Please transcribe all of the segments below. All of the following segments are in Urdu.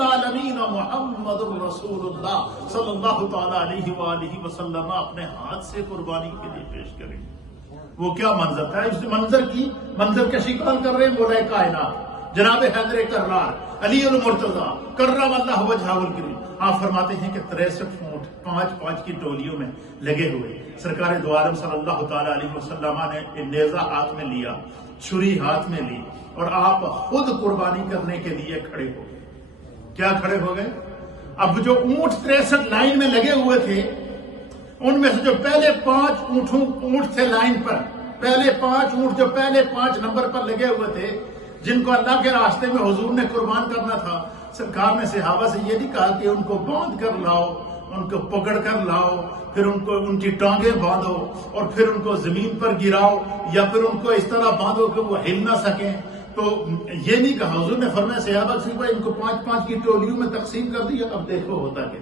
العالمین محمد رسول اللہ صلی اللہ تعالی علیہ وآلہ وسلم اپنے ہاتھ سے قربانی کے لیے پیش کریں گے۔ وہ کیا منظر تھا؟ اس منظر کشی کون کر رہے ہیں؟ مولا کائنات جناب حیدر کرار علی المرتضیٰ کرم اللہ وجہہ الکریم۔ آپ فرماتے ہیں کہ 63 اونٹ 5 کی ٹولیوں میں لگے ہوئے، سرکار دو عالم صلی اللہ تعالی علیہ وسلم نے نیزہ ہاتھ میں لیا، چھری ہاتھ میں لی، اور آپ خود قربانی کرنے کے لیے کھڑے ہو گئے۔ کیا کھڑے ہو گئے؟ اب جو اونٹ 63 لائن میں لگے ہوئے تھے، ان میں سے جو پہلے 5 اونٹ تھے لائن پر، پہلے 5 اونٹ جو پہلے 5 نمبر پر لگے ہوئے تھے، جن کو اللہ کے راستے میں حضور نے قربان کرنا تھا، سرکار نے صحابہ سے یہ نہیں کہا کہ ان کو باندھ کر لاؤ، ان کو پکڑ کر لاؤ، پھر ان کی ٹانگیں باندھو اور پھر ان کو زمین پر گراؤ، یا پھر ان کو اس طرح باندھو کہ وہ ہل نہ سکیں۔ تو یہ نہیں کہا، حضور نے فرمایا صحابہ سے ان کو 5 کی ٹولیوں میں تقسیم کر دیا۔ اب دیکھو ہوتا کیا،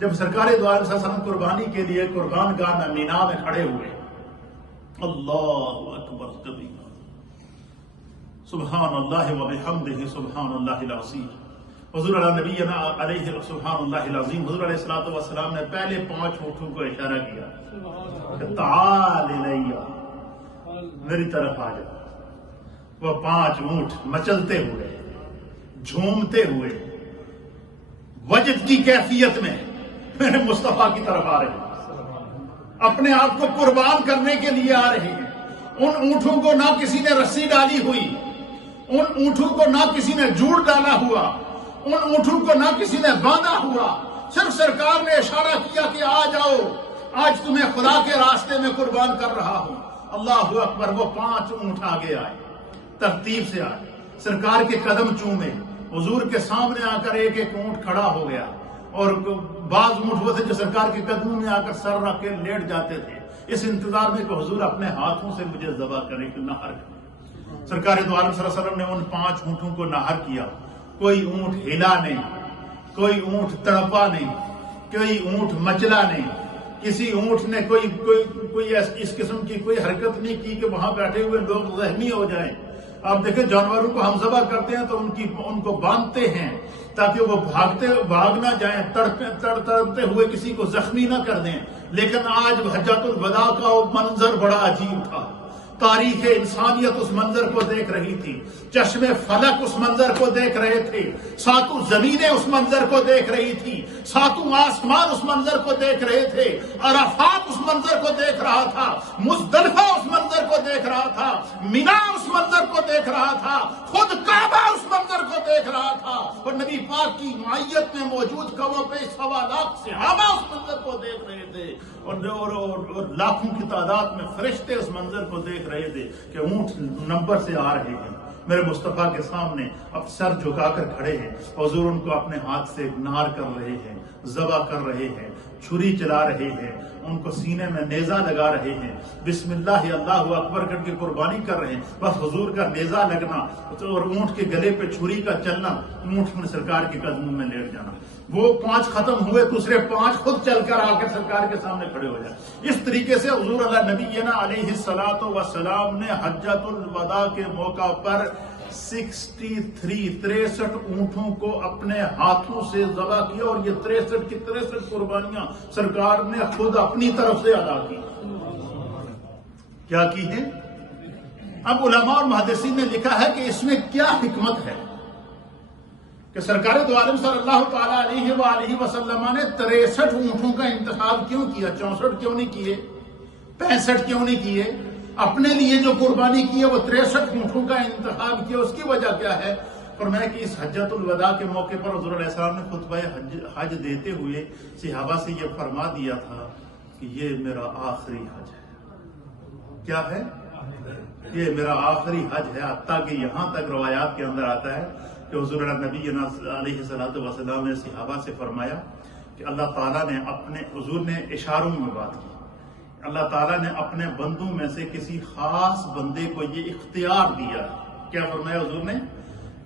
جب سرکار دو عالم صلی اللہ علیہ وسلم قربانی کے لیے قربان گاہ میں مینا میں کھڑے ہوئے، اللہ اکبر کبیرہ، سبحان اللہ وبحمدہ سبحان اللہ العظیم، حضور علیہ نبینا علیہ سبحان اللہ العظیم، حضور علیہ الصلوۃ والسلام نے پہلے 5 اونٹوں کو اشارہ کیا کہ تعال الیہ، میری طرف آ جاؤ۔ وہ 5 اونٹ مچلتے ہوئے، جھومتے ہوئے، وجد کی کیفیت میں میرے مصطفیٰ کی طرف آ رہے ہیں، اپنے آپ کو قربان کرنے کے لیے آ رہے ہیں۔ ان اونٹوں کو نہ کسی نے رسی ڈالی ہوئی، ان اونٹوں کو نہ کسی نے جوڑ ڈالا ہوا، ان اونٹوں کو نہ کسی نے باندھا ہوا، صرف سرکار نے اشارہ کیا کہ آ جاؤ، آج تمہیں خدا کے راستے میں قربان کر رہا ہوں۔ اللہ اکبر، وہ 5 اونٹ آگے آئے، ترتیب سے آئے، سرکار کے قدم چومے، حضور کے سامنے آ کر ایک اونٹ کھڑا ہو گیا، اور بعض اونٹ وہ تھے جو سرکار کے قدموں میں آ کر سر رکھ کے لیٹ جاتے تھے، اس انتظار میں کہ حضور اپنے ہاتھوں سے مجھے ذبح کریں کہ نہر کریں۔ سرکار دو عالم صلی اللہ علیہ وسلم نے ان 5 اونٹوں کو نہر کیا، کوئی اونٹ ہلا نہیں، کوئی اونٹ تڑپا نہیں، کوئی اونٹ مچلا نہیں، کسی اونٹ نے کوئی اس قسم کی کوئی حرکت نہیں کی کہ وہاں بیٹھے ہوئے لوگ زخمی ہو جائیں۔ آپ دیکھیں جانوروں کو ہم ذبح کرتے ہیں تو ان کو باندھتے ہیں تاکہ وہ بھاگ نہ جائیں، تڑپتے ہوئے کسی کو زخمی نہ کر دیں، لیکن آج حجۃ الوداع کا وہ منظر بڑا عجیب تھا۔ تاریخ انسانیت اس منظر کو دیکھ رہی تھی، چشم فلک اس منظر کو دیکھ رہے تھے، ساتوں زمینیں اس منظر کو دیکھ رہی تھی، ساتوں آسمان اس منظر کو دیکھ رہے تھے، عرفات اس منظر کو دیکھ رہا تھا، مزدلفہ اس منظر کو دیکھ رہا تھا، مینا اس منظر کو دیکھ رہا تھا، خود کعبہ اس منظر کو دیکھ رہا تھا، اور نبی پاک کی معیت میں موجود کعبہ پہ 1.25 لاکھ صحابہ اس منظر کو دیکھ رہے تھے، اور لاکھوں کی تعداد میں فرشتے اس منظر کو دیکھ رہے تھے کہ اونٹ نمبر سے آ رہے ہیں، میرے مصطفیٰ کے سامنے اب سر جھکا کر کھڑے ہیں، حضور ان کو اپنے ہاتھ سے نار کر رہے ہیں، ذبح کر رہے ہیں، چھری چلا رہے ہیں، ان کو سینے میں نیزہ لگا رہے ہیں، بسم اللہ اللہ اکبر کر کے قربانی کر رہے ہیں۔ بس حضور کا نیزہ لگنا اور اونٹ کے گلے پہ چھری کا چلنا، اونٹ میں سرکار کے قدموں میں لیٹ جانا، وہ 5 ختم ہوئے، دوسرے 5 خود چل کر آ کے سرکار کے سامنے کھڑے ہو جائے۔ اس طریقے سے حضور علیہ نبینا علیہ الصلوۃ والسلام نے حجۃ الوداع کے موقع پر 63 اونٹوں کو اپنے ہاتھوں سے ذبح کیا، اور یہ 63 کی 63 قربانیاں سرکار نے خود اپنی طرف سے ادا کی۔ کیا کی ہے؟ اب علماء اور محدثین نے لکھا ہے کہ اس میں کیا حکمت ہے کہ سرکار دو عالم صلی اللہ تعالی علیہ وآلہ وسلم نے 63 اونٹوں کا انتخاب کیوں کیا؟ 64 کیوں نہیں کیے؟ 65 کیوں نہیں کیے؟ اپنے لیے جو قربانی کی ہے وہ 63 اونٹوں کا انتخاب کیا، اس کی وجہ کیا ہے؟ فرمایا کہ اس حجۃ الوداع کے موقع پر حضور علیہ السلام نے خطبہ حج دیتے ہوئے صحابہ سے یہ فرما دیا تھا کہ یہ میرا آخری حج ہے۔ کیا ہے؟ یہ میرا آخری حج ہے، حتیٰ کہ یہاں تک روایات کے اندر آتا ہے کہ حضور نبی علیہ الصلوۃ والسلام نے صحابہ سے فرمایا کہ اللہ تعالیٰ نے حضور نے اشاروں میں بات کی، اللہ تعالیٰ نے اپنے بندوں میں سے کسی خاص بندے کو یہ اختیار دیا۔ کیا فرمایا حضور نے؟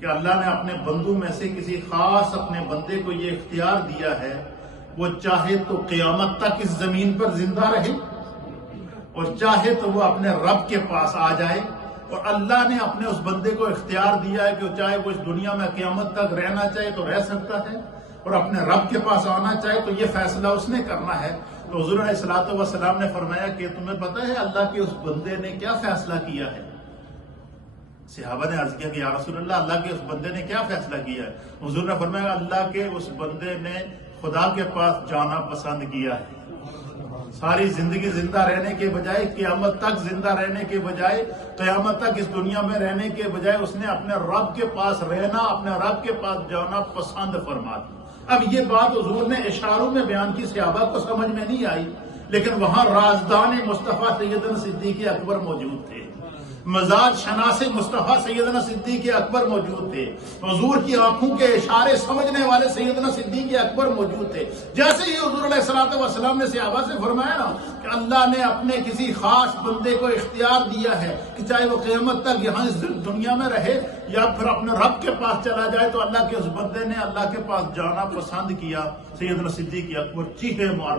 کہ اللہ نے اپنے بندوں میں سے کسی خاص اپنے بندے کو یہ اختیار دیا ہے، وہ چاہے تو قیامت تک اس زمین پر زندہ رہے، اور چاہے تو وہ اپنے رب کے پاس آ جائے، اور اللہ نے اپنے اس بندے کو اختیار دیا ہے کہ چاہے وہ اس دنیا میں قیامت تک رہنا چاہے تو رہ سکتا ہے، اور اپنے رب کے پاس آنا چاہے تو یہ فیصلہ اس نے کرنا ہے۔ تو حضور علیہ الصلوۃ والسلام نے فرمایا کہ تمہیں پتہ ہے اللہ کے اس بندے نے کیا فیصلہ کیا ہے؟ صحابہ نے عرض کیا کہ یا رسول اللہ کے اس بندے نے کیا فیصلہ کیا ہے؟ حضور نے فرمایا اللہ کے اس بندے نے خدا کے پاس جانا پسند کیا ہے۔ ساری زندگی زندہ رہنے کے بجائے، قیامت تک زندہ رہنے کے بجائے، قیامت تک اس دنیا میں رہنے کے بجائے اس نے اپنے رب کے پاس رہنا، اپنے رب کے پاس جانا پسند فرما دی۔ اب یہ بات حضور نے اشاروں میں بیان کی، صحابہ کو سمجھ میں نہیں آئی، لیکن وہاں رازدان مصطفیٰ سیدنا صدیق اکبر موجود تھے، مزاج شناس مصطفیٰ سیدنا صدیق اکبر موجود تھے، حضور کی آنکھوں کے اشارے سمجھنے والے سیدنا صدیق اکبر موجود تھے۔ جیسے ہی حضور علیہ الصلوۃ والسلام نے صحابہ سے فرمایا نا کہ اللہ نے اپنے کسی خاص بندے کو اختیار دیا ہے کہ چاہے وہ قیامت تک یہاں اس دنیا میں رہے یا پھر اپنے رب کے پاس چلا جائے، تو اللہ کے اس بندے نے اللہ کے پاس جانا پسند کیا۔ سیدنا صدیق اکبر چیخے مار